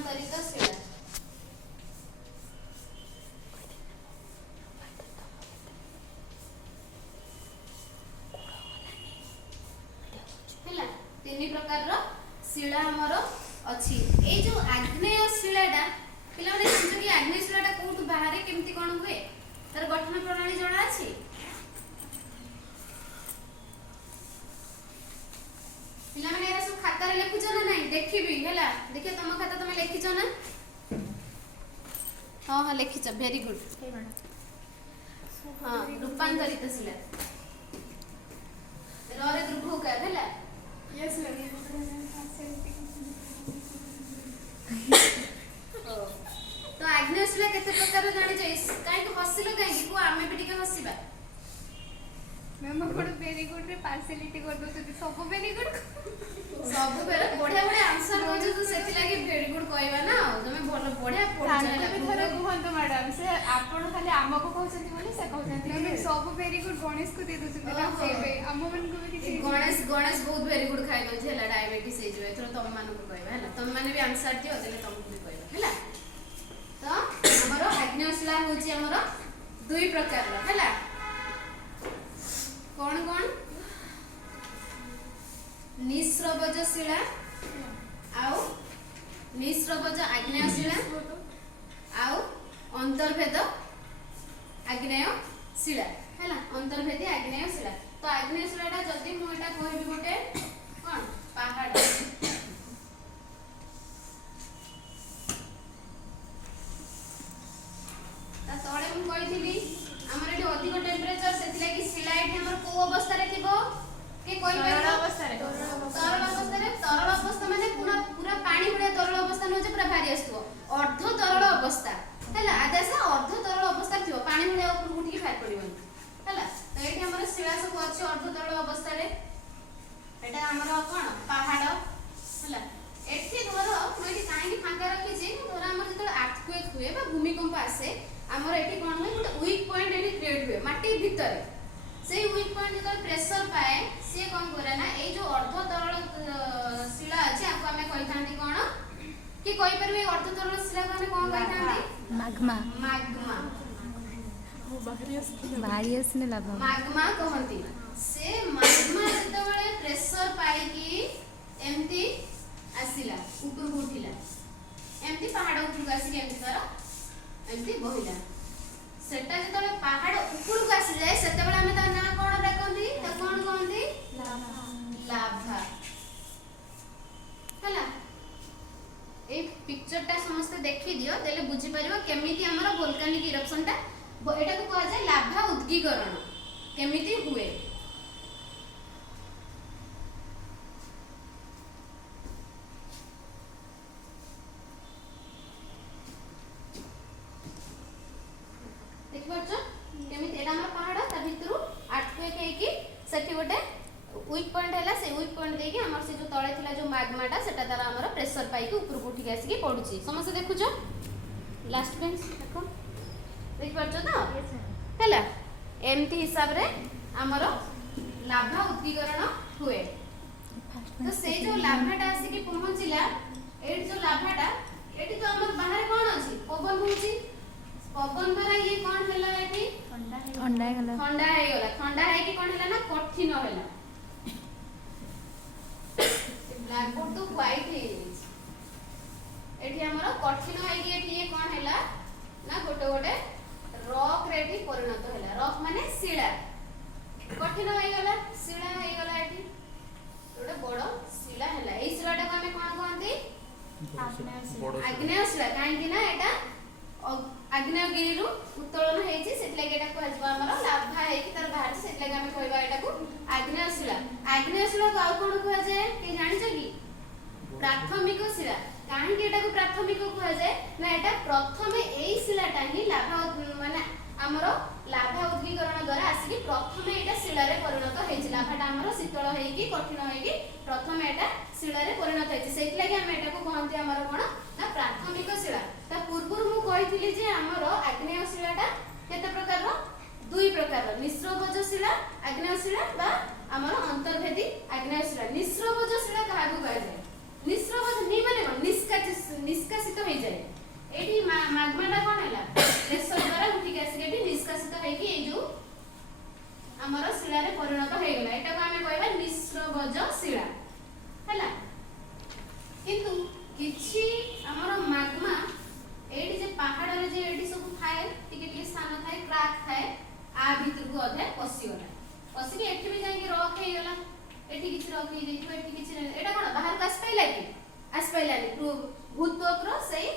रूपांतरित शिला। हैला तीन प्रकार रो शिला हमर अछि। ए जो आग्नेय शिलाटा पिला माने समझ कि आग्नेय शिलाटा कोठु बाहरे केमती कोन हुए तार गठन प्रणाली जणा अछि। पिला माने एरा सब खाता रे लिखुछ ना नाही देखिबी हैला देखियो तम खाता तमे लिखिछ ना। हां हां लिखिछ वेरी गुड हे मैडम। हां रूपांतरित शिला रे ध्रुव का हैला यस लगे तो आग्नेय शिला केते प्रकार जानि जाई काई को हसिलो काई को आमे भी टिके हसिबा। मैम आपण वेरी गुड रे पार्शियलिटी कर दो तो सब वेरी गुड सब बेरे बढ़िया बढ़िया आंसर हो जे तो सेति लागि वेरी गुड कहबा ना तमे भलो बढ़िया पढ जाइला थोड़ा कहंतो मैडम से आपण खाली आमको कहउछंती बोली से कहउछंती मैम सब वेरी गुड गणेश को दे दोछंती ना सेबे हम मन को भी किछि गणेश गणेश बहुत वेरी गुड खाइबो जेला डायबिटीज हे जवे थोड़ा तम मान को कहबा हैला तम माने भी आंसर दियो देले तमको भी कहबा हैला। तो हमरो आग्नेय शिला होची हमरो दुई प्रकार रो हैला कौन कौन निस्रवज शिला आउ निस्रवज आग्नेय शिला आउ अंतर्भेद आग्नेय शिला हैला अंतर्भेदी आग्नेय शिला। तो आग्नेय शिलाटा जदी मु एटा कहबी गोटे कोन पहाड़ ता तळे मु कहिथिली हमर एठी अधिक टेम्परेचर सेति लागि शिला एठी हमर को अवस्था रे थिबो के कोइ तरल अवस्था रे तरल अवस्था माने पूरा पूरा पानी भले तरल अवस्था न जे पूरा भारी आसतो अर्ध तरल अवस्था हैला आदेश अर्ध तरल अवस्था थिबो पानी भले ऊपर उठी के फार पडिबो हैला। तो एठी हमर शिला सब अछि अर्ध तरल अवस्था रे एटा हमर कोन पहाड़ हैला। एठी धरो मु एठी काहे कि फांका रखी जे धरो हमर जतो अर्थक्वेक हुए बा भूमिकंप आसे हमर एठी कोन होय गोटे वीक पॉइंट एठी क्रिएट हुए माटी भीतर से वीक पॉइंट जतो प्रेशर पाए से कोन करे ना ए जो अर्ध तरल शिला अछि आपको हमें कहिथांती कोन कि कहि परबे अर्ध तरल शिला को हमें कोन कहिथांती माग्मा माग्मा भारी असने लाभ माग्मा कहंती। से माग्मा जतो बळे प्रेशर पाई कि एमती आसिला ऊपर उठिला एमती पहाड़ ऊपर आसी एमती तार एमती बहिला सेटा जतले पहाड़ ऊपर को आसी जाए सेते बेला हमें ता ना कोन डाकंती ता कोन कहंती लाभा हला। ए पिक्चर ता समस्त देखि दियो देले बुझी परिबो केमिति हमर वोल्केनिक इरप्शन ता एटा को कहा जाय लाभा उद्गीकरण केमिति हुए। वीक पॉइंट हैला से वीक पॉइंट देकी हमर से जो तळे थिला जो मैग्माटा सेटा तारा हमर प्रेशर पाई के ऊपर उठी के आसी के पडुची समस्त देखुछो लास्ट बेंच देखो देख परछो तो हैला एमती हिसाब रे हमर लाभा उद्गीकरण हुए। तो से जो लाभाटा आसी के पहुंचिला एट जो लाभाटा एटी तो हमर बाहर कोन अछि पवन होउची पवन द्वारा ये कोन हैला एटी ठंडा हे गला ठंडा है कि कोन हैला ना कठिन हैला ब्लैक बोर्ड तो व्हाइट है एठी हमर कठिन है कि एठी ये कोन हैला ना गोटे गोटे रॉक रेडी परिणत हैला रॉक माने शिला कठिन है गला शिला है गला एठी गोटे बड़ शिला हैला एई शिलाटा को हमें कोन कहंती आग्नेय शिला काहे कि ना एटा आग्नेयगिरी रु उत्तोलन हेछि सेति लागि एटा कहल जबा हमर लाभा है कि तार बाहर सेति लागि हमें कहबा एटा को आग्नेय शिला को आ कोन कह जाय के जानि छ कि प्राथमिक शिला काहे कि एटा को प्राथमिक कह जाय ना एटा प्रथमे एई शिलाटा ही लाभा माने हमर लाभा उद्गीकरण द्वारा आसी कि प्रथमे एटा शिला रे परिणत हेछि लाभाटा हमर शीतल है कि कठिन है कि प्रथमे एटा शिला रे परिणत हेछि सेति लागि हम एटा को कहंती हमर कोन ना प्राथमिक शिला। ता पूर्व मु कहिथिली जे हमर आग्नेय शिलाटा केते प्रकार रो दुई प्रकार रो निस्रवज शिला आग्नेय शिला बा हमर अंतर्भेदी आग्नेय शिला। निस्रवज शिला काहा को कहै जाय निस्रवज नि माने निष्कासित रखी देथिबो एठी किछि नै एटा कोन बाहर का आस पाइलानी भूतोक रो सेई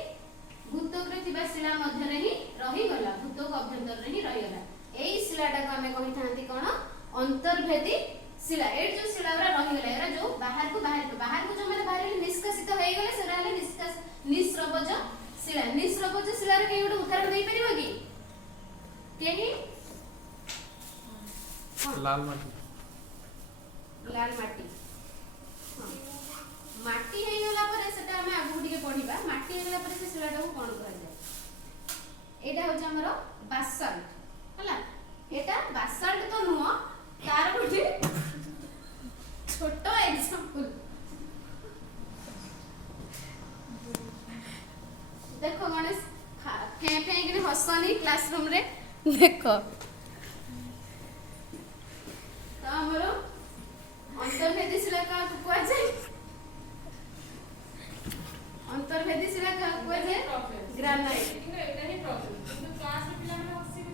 भूतोक रे थिबा शिला मध्य रे ही रही गला भूतोक अभ्यंतर रे ही रही गला एई शिलाटा को हमें कहि थांती कोन अंतर्भेदी शिला एट जो शिला रा रही गला एरा जो बाहर को जो माने बाहर निष्कासित हो गले सेरा ले निस्रबज शिला रे के ଗୋଟେ उदाहरण देई परिबो की केही लाल माटी हाँ माटी हे गला पर सेटा हमें आगु ଟିକେ पढिबा माटी हे गला पर से शिलाटा को कोन करा जाय एटा हो हमर बासल्ट हला एटा बासल्ट तो नुह तार गुटे छोटो एग्जांपल देखो गणेश फे फे कि हसनी क्लासरूम रे देखो तो हमरो अंतर्भेदी शिला का कुआ जाय अंतर्भेदी शिला का कुआ जाय ग्रेनाइट एटा ही प्रॉब्लम কিন্তু ক্লাস रे पिला माने हसी भी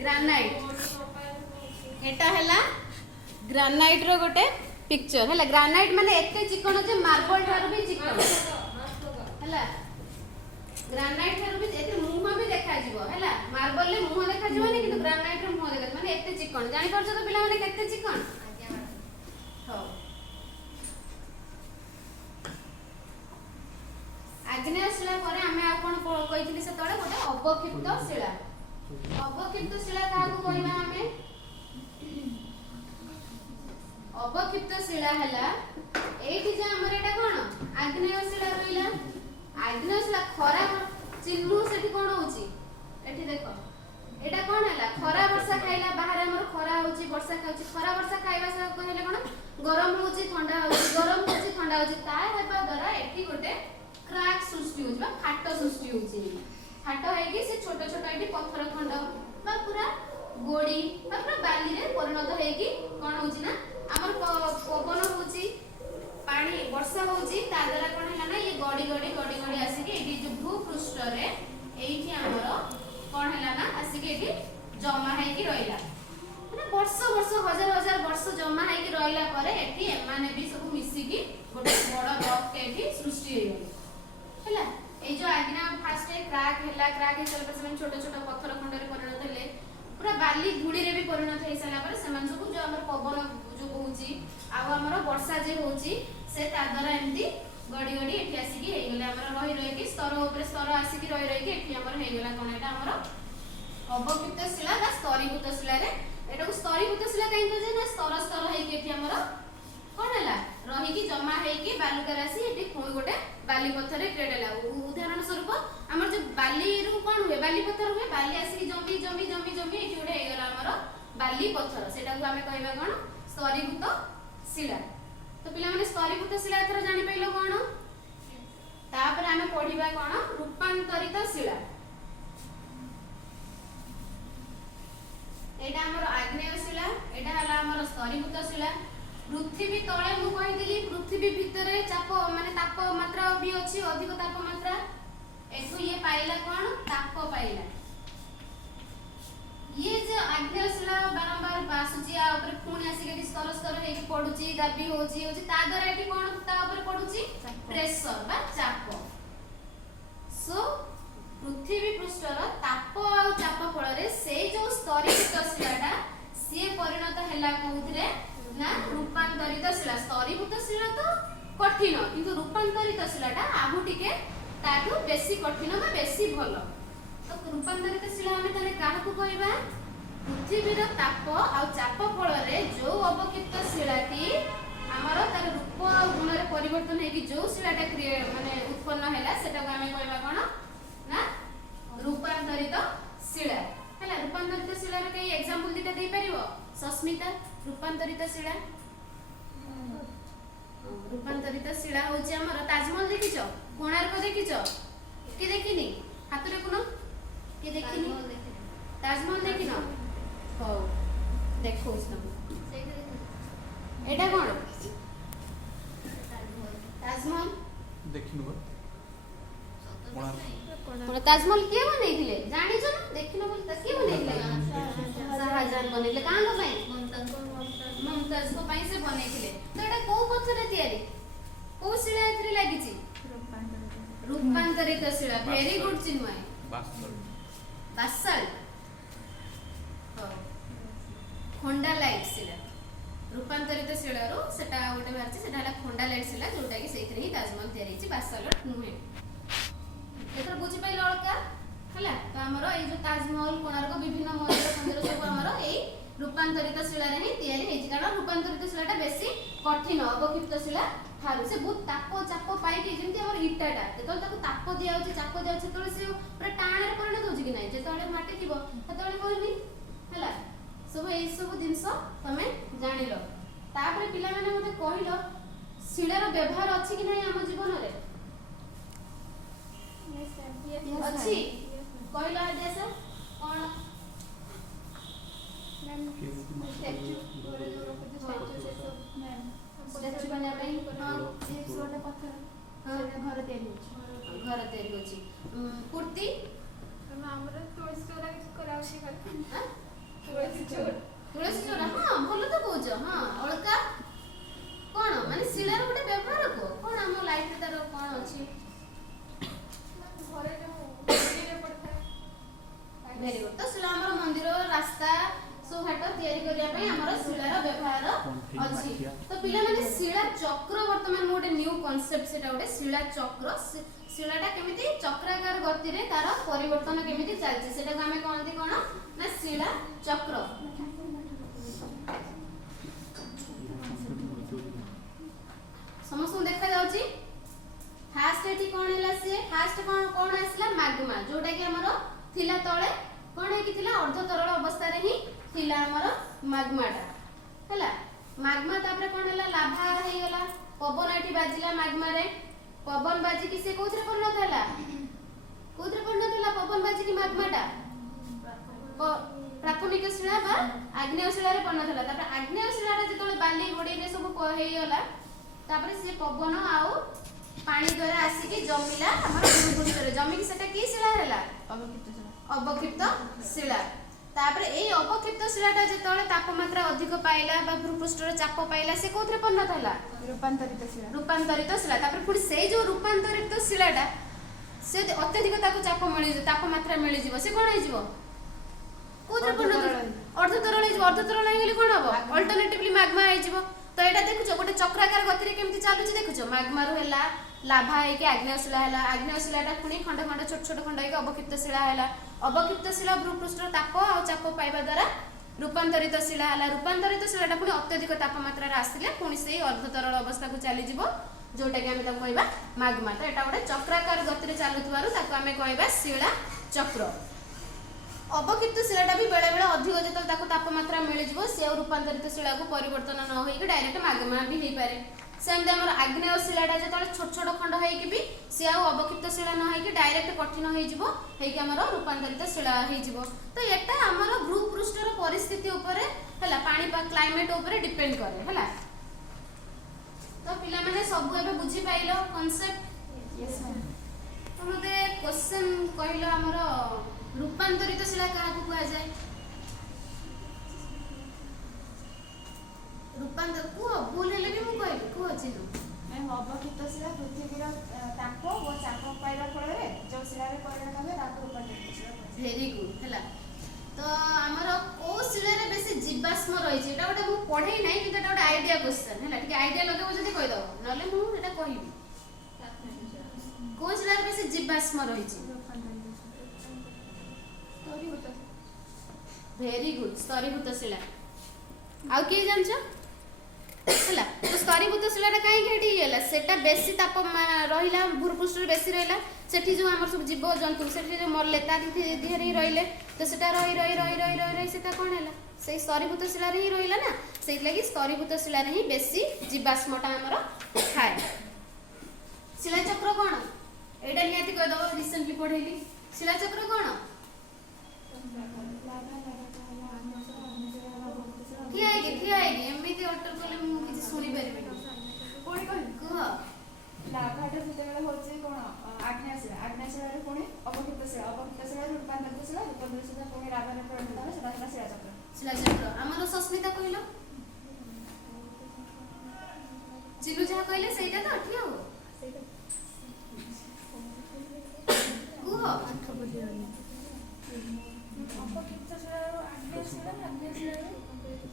ग्रेनाइट एटा हला ग्रेनाइट रो गोटे पिक्चर हला ग्रेनाइट माने एते चिकन जे मार्बल ठार भी चिकन हला ग्रेनाइट ठार भी एते मुंह भी देखा जीवो हला मार्बल ले मुंह देखा जीवो नै किंतु ग्रेनाइट रो मुंह देखा माने एते चिकन जानि परछ तो पिला माने केते चिकन हो आग्नेय शिला परे हमें आ कोन कहिथिली से तळे गोटे अवक्षिप्त शिला काहू कहबा हमें अवक्षिप्त शिला हला एठी जे हमर एटा कोन आग्नेय शिला रहिला आग्नेय शिला खरा चिन्हु सेठी कोन होची एठी देखो एटा कोन हला खरा वर्षा खाइला बाहर हमर खरा होची वर्षा खाउची खरा वर्षा खाइबा से कहले कोन गरम होची ठंडा होची गरम होची ठंडा होची ता हेबा द्वारा एठी गोटे क्रैक सृष्टि होची बा फाट सृष्टि होची फाट हेगी से छोट छोट एठी पत्थर खंड बा पूरा गोड़ी बा पूरा बाली रे परिणत हेगी कोन होची ना हमर पवन होची पानी वर्षा होची ता द्वारा कोन हैला ना ये गडी आसी के एठी जो भूपृष्ठ रे एठी हमर कोन हैला ना आसी के एठी जमा है कि रहिला माने वर्ष हजार वर्ष जमा है कि रहिला परे एठी एमाने भी सब मिसी की गोटे बड़ ब्लॉक के एठी सृष्टि हे हैला ए जो आग्नेय फास्ट क्रैक हैला क्रैक हे चल पर छोट छोट पत्थर खंड रे परिणत हेले पूरा बाली धूली रे भी परिणत हे साला पर समान सब जो हमर पवन जो होची आ हमर वर्षा जे होची से ता द्वारा एंती गडी एठी आसी की हे गेले हमर रही की स्तर ऊपर स्तर आसी की रही की एठी हमर हे गेला कोन एटा हमर अवक्षिप्त शिला बा स्तरीभूत शिला रे एटा को स्तरीभूत शिला काई कहजे ना स्तर हे की एठी हमर कोन हला रही की जमा हे की बालुका राशि एठी कोन गोटे बाली पत्थर रे क्रिएट हला उदाहरण स्वरूप हमर जो बाली रु कोन हुए बाली पत्थर हुए बाली आसी की जमी एठी गोटे हे गेला हमर बाली पत्थर सेटा को हमें कहबा कोन स्तरीभूत शिला तो पिला माने स्तरीभूत शिला एथर जानि पैलो कोन तापर हमें पढिबा कोन रूपांतरित शिला एटा हमर आग्नेय शिला एटा हला हमर स्तरीभूत शिला पृथ्वी तळे मु कहि दिली पृथ्वी भितरे चाप माने तापमात्रा भी अछि अधिक तापमात्रा एठु ये पाइला कोन ताप पाइला ये जो आग्नेय शिला बारंबार बासुची आ ऊपर पुणी आसी के स्तर हे कि पडुची दाबी होची ता द्वारा एठी कोन ता ऊपर पडुची प्रेशर बा चाप सो पृथ्वी पृष्ठर ताप आ चाप फल रे से जो स्तरीभूत शिलाटा से परिणत हैला कोउथरे ना रूपांतरित शिला स्तरीभूत शिला तो कठिन किंतु रूपांतरित शिलाटा आगु टिके ताठू बेसी कठिन बा बेसी भलो तो रूपांतरित शिला हमें तने काहा को कहबा पृथ्वीर ताप आ चाप फल रे जो अवक्षिप्त शिलाटी हमर तार रूप आ गुण रे परिवर्तन हे कि जो शिलाटा माने उत्पन्न हैला सेटा को हमें कहबा कोन ना रूपांतरित शिला हैला रूपांतरित शिला रे कई एग्जांपल दिटा दे परिबो सस्मिता रूपांतरित शिला रूपांतरित शिला होची हमर ताजमहल देखिछो कोणार्क देखिछो कि देखिनी हाथ रे कोनो कि देखिनी ताजमहल देखिनो हो देखो एटा कोन ताजमहल देखिनु कोन ताजमहल के बनैथिले जानिछो ना देखिनो बोल त के बनैथिले शाहजहां बनैले कान को पई मुमताज ମାନଙ୍କ ପାଇଁ ସେ ବନେଇଥିଲେ। ତ ଏଟା କୋଉ ପଥରରେ ତିଆରି, କୋଉ ଶିଳା ଏଥିରେ ଲାଗିଛି? ରୂପାନ୍ତରିତ ଶିଳା। Very good Chinmay. ବାସାଲ୍ଟ। ଖଣ୍ଡାଲାଇଟ ଶିଳା। ରୂପାନ୍ତରିତ ଶିଳାରୁ ସେଟା ଗୋଟେ ବାହାରିଛି, ସେଟା ହେଲା ଖଣ୍ଡାଲାଇଟ ଶିଳା, ଯୋଉଟା କି ସେଇଥିରେ ହିଁ ତାଜମହଲ ତିଆରି ହେଇଛି, ବାସାଲ୍ଟ ନୁହେଁ। ଏଥର ବୁଝିପାରିଲ ଅଳକା ହେଲା। ତ ଆମର ଏଇ ଯୋଉ ତାଜମହଲ, କୋଣାର୍କ, ବିଭିନ୍ନ ମନ୍ଦିର ଫନ୍ଦିର ସବୁ ଆମର ଏଇ ରୂପାନ୍ତରିତ ଶିଳାରେ ହିଁ ତିଆରି ହେଇଛି। କାରଣ ରୂପାନ୍ତରିତ ଶିଳାଟା ବେଶୀ କଠିନ ଅବକ୍ଷିପ୍ତ ଶିଳା ଠାରୁ। ସେ ବହୁତ ତାପ ଚାପ ପାଇକି, ଯେମିତି ଆମର ଇଟାଟା ଯେତେବେଳେ ତାକୁ ତାପ ଦିଆଯାଉଛି, ଚାପ ଦିଆଯାଉଛି, ସେତେବେଳେ ସେ ପୁରା ଟାଣରେ ପରିଣତ ହଉଛି କି ନାହିଁ? ଯେତେବେଳେ ମାଟି ଥିବ ସେତେବେଳେ କହିନି ହେଲା। ସବୁ ଏଇ ସବୁ ଜିନିଷ ତମେ ଜାଣିଲ। ତାପରେ ପିଲାମାନେ ମତେ କହିଲ ଶିଳାର ବ୍ୟବହାର ଅଛି କି ନାହିଁ ଆମ ଜୀବନରେ? ଅଛି। କହିଲ ଆଦ୍ୟା ସାର୍ କଣ? ଷ୍ଟାଚୁ ବନେଇବା ପାଇଁ ଘର ତିଆରି ହଉଛି। କୁର୍ତ୍ତି ଆମର ତୁଳସୀ ଚୋରା କିଛି କରାଉଛି ତୁଳସୀ ଚୋରା। ହଁ ଭଲ ତ କହୁଛ। ହଁ ଅଳକା କଣ ମାନେ ଶିଳାର ଗୋଟେ ବ୍ୟବହାର କୁହ, କଣ ଆମ ଲାଇଫରେ ତାର କଣ ଅଛି? ଘରେ ଯୋଉ ପଡିଥାଏ। Very good. ତ ଶିଳା ଆମର ମନ୍ଦିର, ରାସ୍ତା, ଘାଟ ତିଆରି କରିବା ପାଇଁ ଆମର ଶିଳାର ବ୍ୟବହାର ଅଛି। ତ ପିଲାମାନେ ଶିଳା ଚକ୍ର, ବର୍ତ୍ତମାନ ଗୋଟେ ନ୍ୟୁ କନସେପ୍ଟ, ସେଟା ଗୋଟେ ଶିଳା ଚକ୍ର। ଶିଳାଟା କେମିତି ଚକ୍ରାକାର ଗତିରେ ତାର ପରିବର୍ତ୍ତନ କେମିତି ଚାଲିଛି, ସେଟାକୁ ଆମେ କହନ୍ତି କଣ ନା ଶିଳା ଚକ୍ର। ସମସ୍ତଙ୍କୁ ଦେଖା ଯାଉଛି? ଫାଷ୍ଟ ଏଠି କଣ ହେଲା, ସିଏ ଫାଷ୍ଟ କଣ ଆସିଲା ମାଗ୍ମା, ଯୋଉଟା କି ଆମର ଥିଲା ତଳେ କଣ ହେଇକି ଥିଲା, ଅର୍ଦ୍ଧ ତରଳ ଅବସ୍ଥାରେ ହିଁ ଥିଲା ଆମର ମାଗ୍ମାଟା ହେଲା। ମାଗ୍ମା ତାପରେ କଣ ହେଲା, ଲାଭା ହେଇଗଲା, ପବନ ଏଠି ବାଜିଲା ମାଗ୍ମାରେ, ପବନ ବାଜିକି ସେ କୋଉଥିରେ ପରିଣତ ହେଲା, କୋଉଥିରେ ପରିଣତ ହେଲା ପବନ ବାଜିକି ମାଗ୍ମାଟା? ପ୍ରାଥମିକ ଶିଳା ବା ଆଗ୍ନେୟ ଶିଳାରେ ପରିଣତ ହେଲା। ତାପରେ ଆଗ୍ନେୟ ଶିଳାଟା ଯେତେବେଳେ ବାଲି ଗୋଡିରେ ସବୁ ହେଇଗଲା, ତାପରେ ସେ ପବନ ଆଉ ପାଣି ଦ୍ୱାରା ଆସିକି ଜମିଲା ଆମର ଭୂପୃଷ୍ଠରେ, ଜମିକି ସେଟା କି ଶିଳା ହେଲା? ଅବକ୍ଷିପ୍ତ ଶିଳା। ତାପରେ ଏଇ ଅବକ୍ଷିପ୍ତ ଶିଳାଟା ଯେତେବେଳେ ତାପମାତ୍ରା ଅଧିକ ପାଇଲା ବା ଭୂପୃଷ୍ଠରେ ଚାପ ପାଇଲା, ସେ କୋଉଥିରେ ପରିଣତ ହେଲା? ରୂପାନ୍ତରିତ ଶିଳା। ତାପରେ ପୁଣି ସେଇ ଯୋଉ ରୂପାନ୍ତରିତ ଶିଳାଟା ସେ ଅତ୍ୟଧିକ ତାକୁ ତାପମାତ୍ରା ମିଳିଯିବ, ସେ କଣ ହେଇଯିବ? କୋଉଥିରେ ପରିଣତ? ଅର୍ଦ୍ଧ ତରଳ ହେଇଯିବ। ଅର୍ଦ୍ଧ ତରଳ ହେଇଗଲେ କଣ ହବ? ଅଲ୍ଟରନେଟିଭଲି ମାଗ୍ମା ହେଇଯିବ। ତ ଏଇଟା ଦେଖୁଛ ଗୋଟେ ଚକ୍ରାକାର ଗତିରେ କେମିତି ଚାଲୁଛି ଦେଖୁଛ। ମାଗ୍ମାରୁ ହେଲା, ଲାଭା ହେଇକି ଆଗ୍ନେୟ ଶିଳା ହେଲା, ଆଗ୍ନେୟ ଶିଳାଟା ପୁଣି ଖଣ୍ଡ ଖଣ୍ଡ ଛୋଟ ଛୋଟ ଖଣ୍ଡ ହେଇକି ଅବକ୍ଷିପ୍ତ ଶିଳା ହେଲା, ଅବକ୍ଷିପ୍ତ ଶିଳା ଭୂପୃଷ୍ଠର ତାପ ଆଉ ଚାପ ପାଇବା ଦ୍ୱାରା ରୂପାନ୍ତରିତ ଶିଳା ହେଲା, ରୂପାନ୍ତରିତ ଶିଳାଟା ପୁଣି ଅତ୍ୟଧିକ ତାପମାତ୍ରାରେ ଆସିଲେ ପୁଣି ସେଇ ଅର୍ଦ୍ଧ ତରଳ ଅବସ୍ଥାକୁ ଚାଲିଯିବ, ଯୋଉଟା କି ଆମେ ତାକୁ କହିବା ମାଗ୍ମା। ତ ଏଟା ଗୋଟେ ଚକ୍ରାକାର ଗତିରେ ଚାଲୁଥିବାରୁ ତାକୁ ଆମେ କହିବା ଶିଳା ଚକ୍ର। ଅବକ୍ଷିପ୍ତ ଶିଳାଟା ବି ବେଳେ ବେଳେ ଅଧିକ ଯେତେବେଳେ ତାକୁ ତାପମାତ୍ରା ମିଳିଯିବ, ସେ ଆଉ ରୂପାନ୍ତରିତ ଶିଳାକୁ ପରିବର୍ତ୍ତନ ନ ହେଇକି ଡାଇରେକ୍ଟ ମାଗ୍ମା ବି ହେଇପାରେ। ସେମିତି ଆମର ଆଗ୍ନେୟ ଶିଳାଟା ଯେତେବେଳେ ଛୋଟ ଛୋଟ ଖଣ୍ଡ ହେଇକି ବି ସେ ଆଉ ଅବକ୍ଷିପ୍ତ ଶିଳା ନ ହେଇକି ଡାଇରେକ୍ଟ କଠିନ ହେଇଯିବ, ହେଇକି ଆମର ରୂପାନ୍ତରିତ ଶିଳା ହେଇଯିବ। ତ ଏଟା ଆମର ଭୂପୃଷ୍ଠର ପରିସ୍ଥିତି ଉପରେ ହେଲା, ପାଣି କ୍ଲାଇମେଟ ଉପରେ ଡିପେଣ୍ଡ କରେ ହେଲା। ତ ପିଲାମାନେ ସବୁ ଏବେ ବୁଝିପାଇଲ କନସେପ୍ଟ? ତ ମତେ क्वेश्चन କହିଲ, ଆମର ରୂପାନ୍ତରିତ ଶିଳା କାହାକୁ କୁହାଯାଏ? ରୂପାନ୍ତର କୁହ, ଭୁଲ ହେଲେ ବି ମୁଁ କହିବି, କୁହ ଚିନୁ। ଅବକ୍ଷିପ୍ତ ଶିଳା ପୃଥିବୀର ତାପ ଓ ଚାପ ପାଇବା ଫଳରେ ଯୋଉ ଶିଳାରେ ପରିଣତ ହୁଏ ତାକୁ ରୂପାନ୍ତରିତ ଶିଳା କୁହାଯାଏ। ଭେରି ଗୁଡ ହେଲା। ତ ଆମର କୋଉ ଶିଳାରେ ବେଶୀ ଜୀବାଶ୍ମ ରହିଛି, ଏଟା ଗୋଟେ ମୁଁ ପଢେଇ ନାହିଁ କିନ୍ତୁ ଏଟା ଗୋଟେ ଆଇଡିଆ क्वेश्चन ହେଲା। ଟିକେ ଆଇଡିଆ ଲଗେଇବ ଯଦି କହିଦବ, ନହେଲେ ମୁଁ ଏଟା କହିବି। କୋଉ ଶିଳାରେ ବେଶୀ ଜୀବାଶ୍ମ ରହିଛି? ଭେରି ଗୁଡ, ସ୍ତରୀଭୂତ ଶିଳା। ଆଉ କିଏ ଜାଣିଛ ହେଲା? ତ ସ୍ତରୀଭୂତ ଶିଳାଟା କାହିଁକି ଏଠି ହେଲା, ସେଟା ବେଶୀ ତାପ ରହିଲା, ଭୂପୃଷ୍ଠରେ ବେଶୀ ରହିଲା, ସେଠି ଯୋଉ ଆମର ସବୁ ଜୀବ ଜନ୍ତୁ ସେଠି ଯୋଉ ମଲେ ତା ଦେହରେ ହିଁ ରହିଲେ, ତ ସେଟା ରହି ରହି ରହି ରହି ରହି ରହି ସେଟା କଣ ହେଲା, ସେଇ ସ୍ତରୀଭୂତ ଶିଳାରେ ହିଁ ରହିଲା ନା। ସେଇଥିଲାଗି ସ୍ତରୀଭୂତ ଶିଳାରେ ହିଁ ବେଶୀ ଜୀବାଶ୍ମଟା ଆମର ଥାଏ। ଶିଳା ଚକ୍ର କଣ? ଏଇଟା ନିହାତି କହିଦବ, ରିସେଣ୍ଟଲି ପଢେଇଲି। ଶିଳା ଚକ୍ର କଣ? ଠିଆ ହେଇକି ଏମିତି ଅଟର କଲେ ମୁଁ କିଛି ଶୁଣି ପାରିବିନି। ପୁଣି କହିବି, କୁହ। ଲାଭାଟା ଯେତେବେଳେ ହଉଛି କଣ, ଆଗ୍ନେୟ ଶିଳା, ଆଗ୍ନେୟ ଶିଳାରେ ପୁଣି ଅବକ୍ଷିପ୍ତ ଶିଳା, ଅବକ୍ଷିପ୍ତ ଶିଳାରେ ରୂପାନ୍ତରିତ ଶିଳା, ରୂପାନ୍ତରିତ ଶିଳା ପୁଣି ଲାଭାରେ ପରିଣତ ହେଲେ ସେଟା ହେଲା ଶିଳା ଚକ୍ର। ଶିଳା ଚକ୍ର। ଆମର ସସ୍ମିତା କହିଲ କହିଲେ ସେଇଟା ତ ଠିଆ ହୁଅ କୁହ। ଅପକ୍ଷିପ୍ତ ଶିଳାରୁ ଆଗ୍ନେୟ ଶିଳା, ଆଗ୍ନେୟ ଶିଳାରୁ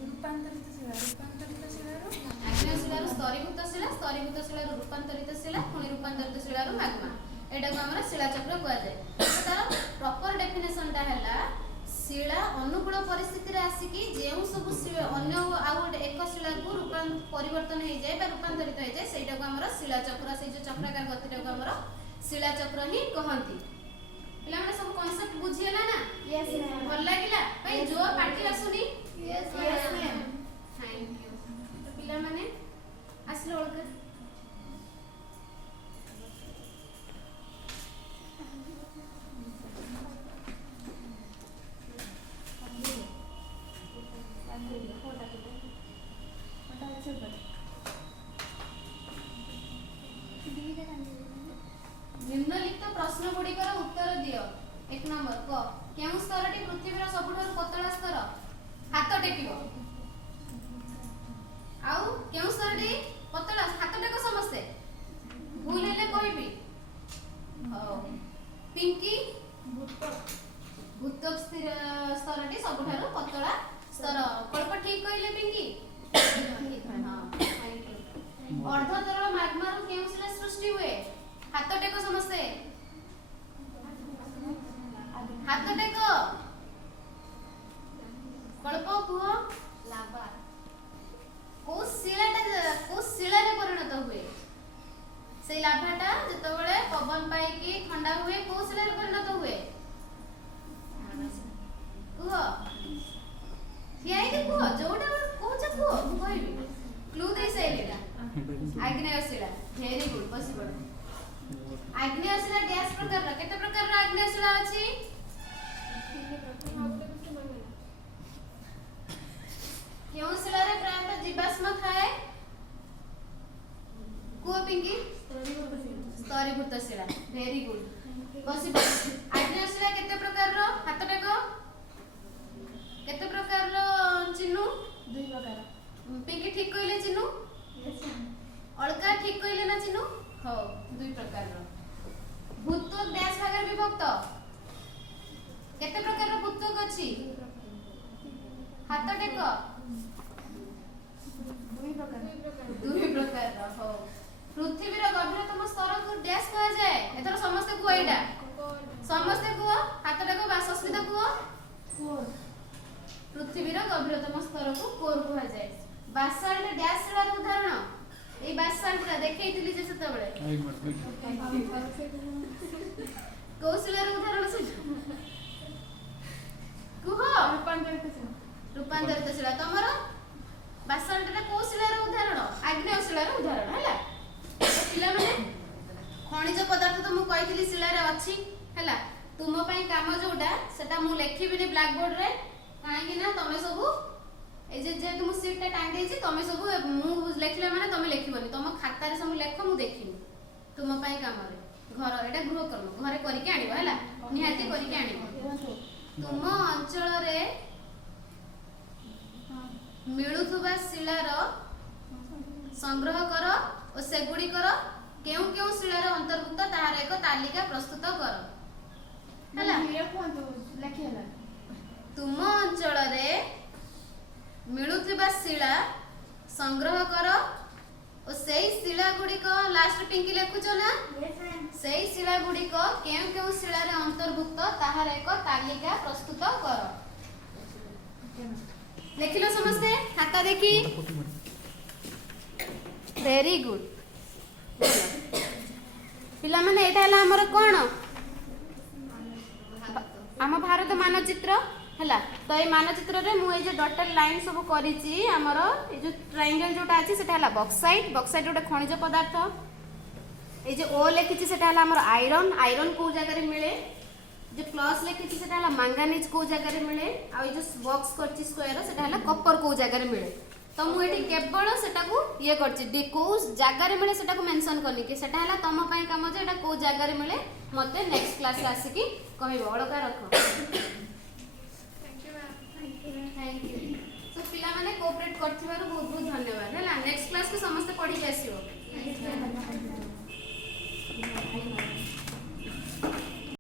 ରୂପାନ୍ତରିତ ଶିଳା, ରୂପାନ୍ତରିତ ଶିଳାରୁ ଆଗ୍ନେୟ ଶିଳାରୁ ସ୍ତରୀଭୂତ ଶିଳା, ସ୍ତରୀଭୂତ ଶିଳାରୁ ରୂପାନ୍ତରିତ ଶିଳା, ପୁଣି ରୂପାନ୍ତରିତ ଶିଳାରୁ ମାଗ୍ମା। ଏଟାକୁ ଆମର ଶିଳାଚକ୍ର କୁହାଯାଏ। ତାର ପ୍ରପର ଡେଫିନେସନଟା ହେଲା ଶିଳା ଅନୁକୂଳ ପରିସ୍ଥିତିରେ ଆସିକି ଯେଉଁ ସବୁ ଅନ୍ୟ ଆଉ ଗୋଟେ ଏକ ଶିଳାକୁ ପରିବର୍ତ୍ତନ ହେଇଯାଏ ବା ରୂପାନ୍ତରିତ ହେଇଯାଏ ସେଇଟାକୁ ଆମର ଶିଳାଚକ୍ର, ସେଇ ଯୋଉ ଚକ୍ରାକାର ଗତିଟାକୁ ଆମର ଶିଳାଚକ୍ର ହିଁ କହନ୍ତି। ପିଲାମାନେ ସବୁ କନସେପ୍ଟ ବୁଝିହେଲା ନା? ଭଲ ଲାଗିଲା? ଭାଇ ଯୋ ପାଟି ଆସୁନି? Thank you. ପିଲାମାନେ ଆସିଲେ ଅଳକା निम्नलिखित प्रश्न गुड़िकर उत्तर दियो। 1 नंबर क केउ स्तरटी पृथ्वीर सबुठारु पतला स्तर? हाथ टेकिबो। आउ केउ स्तरटी पतला? हाथ टेको समस्ते। भूल हेले कहबी। पिंकी भूतक स्तरटी सबुठारु पतला स्तर। कल्प ठीक कहले पिंकी? हां थैंक यू। अर्ध तरल मैग्मारु केउ शिला सृष्टि हुए? हाथ टेको समस्ते। हाथ टेको। कल्प कुह लावा को शिला रे परिणत हुए? से लाभाटा जेतबेले पवन पाइकी ठंडा हुए को शिला रे परिणत हुए? कुह याई दे कुह जोटा कोच कुह मु कहबी क्लू दे सैलेटा आग्नेय शिला। वेरी गुड बसी पड़। आग्नेय शिला डैश प्रकार रा केते प्रकार रा आग्नेय शिला अछि? केउ शिला रे प्रायतः जीवाश्म थाए? को पिंकी स्तरीभूत शिला। वेरी गुड बसी पड़। आग्नेय शिला केते प्रकार रो? हाथ टेको। केते प्रकार रो चिन्नू? 2 प्रकार। पिंकी ठीक कहले चिन्नू? अलका ठीक कहले ना चिन्नू? हो 2 प्रकार रो। भूत्वक डैश भागर विभक्त? केते प्रकार रो भूत्वक अछि? हाथ टेको। 2 प्रकार। 2 प्रकार रो। हो पृथ्वीर गभीरतम स्तर को डैश कहा जाए? एथर समस्त को एटा समस्त को हाथ टेको बा सस्मिता को कोर। पृथ्वीर गभीरतम स्तर को कोर कहा जाए। बासाल्ट डैश शिलार उदाहरण ए बासाल्ट रा देखैतिली जे सेतबेले एक मिनट कौशलर उदाहरण से कुह रूपांतरित शिला। रूपांतरित शिला तमर बासाल्ट रा कौशलर उदाहरण आग्नेय शिलार उदाहरण हैला। पिला माने खनिज पदार्थ तो मु कहितली शिला रे अछि हैला। तुम पई काम जोडा सेटा मु लेखिबिनी ब्लैक बोर्ड रे काहेकि ना तमे सब ए जे तुम सीट टा टांगे छी तमे सब मु लेखले माने तमे लेखिबनी तम खाता रे सब लेख मु देखिनी तुम पई काम रे घर एटा गृह कर्म घरे करी के आनिबो हैला निहाती करी के आनिबो। तुम अंचल रे मिलुथुबा शिलार संग्रह कर और सेगुडी कर केउ केउ शिलार अंतर्भुक्त ताहार एक तालिका प्रस्तुत कर हैला। लेखि हैला। तुम अंचल रे मिलुथुबा शिला संग्रह कर और सेई शिला गुडी को लास्ट पिंकी लेखुचो ना सेई शिला गुडी को केउ केउ शिला रे अंतर्भुक्त ताहार एक तालिका प्रस्तुत कर। लेखिलो समझते खाता देखी। वेरी गुड पिला माने एटा हला हमर कोन आम भारत मानचित्र हैला। तो ये मानचित्र रे मु ए जे डॉटेड लाइन सब करिछि हमर ए जो ट्रायंगल जोटा अछि सेटा हला बॉक्साइट। बॉक्साइट जोटा खनिज पदार्थ। ए जे ओ लेखिछि सेटा हला हमर आयरन। आयरन को जगह रे मिले। जो प्लस लेखिछि सेटा हला मैंगानीज को जगह रे मिले। आ ए जो बॉक्स करछि स्क्वायर सेटा हला कॉपर को जगह रे मिले। तो मु एठी केवल सेटा को ये करछि डी को जगह रे मिले सेटा को मेंशन करनी कि सेटा हला तम पई काम जे एटा को जगह रे मिले मते नेक्स्ट क्लास रे आसी कि कहबो। अलका रखो।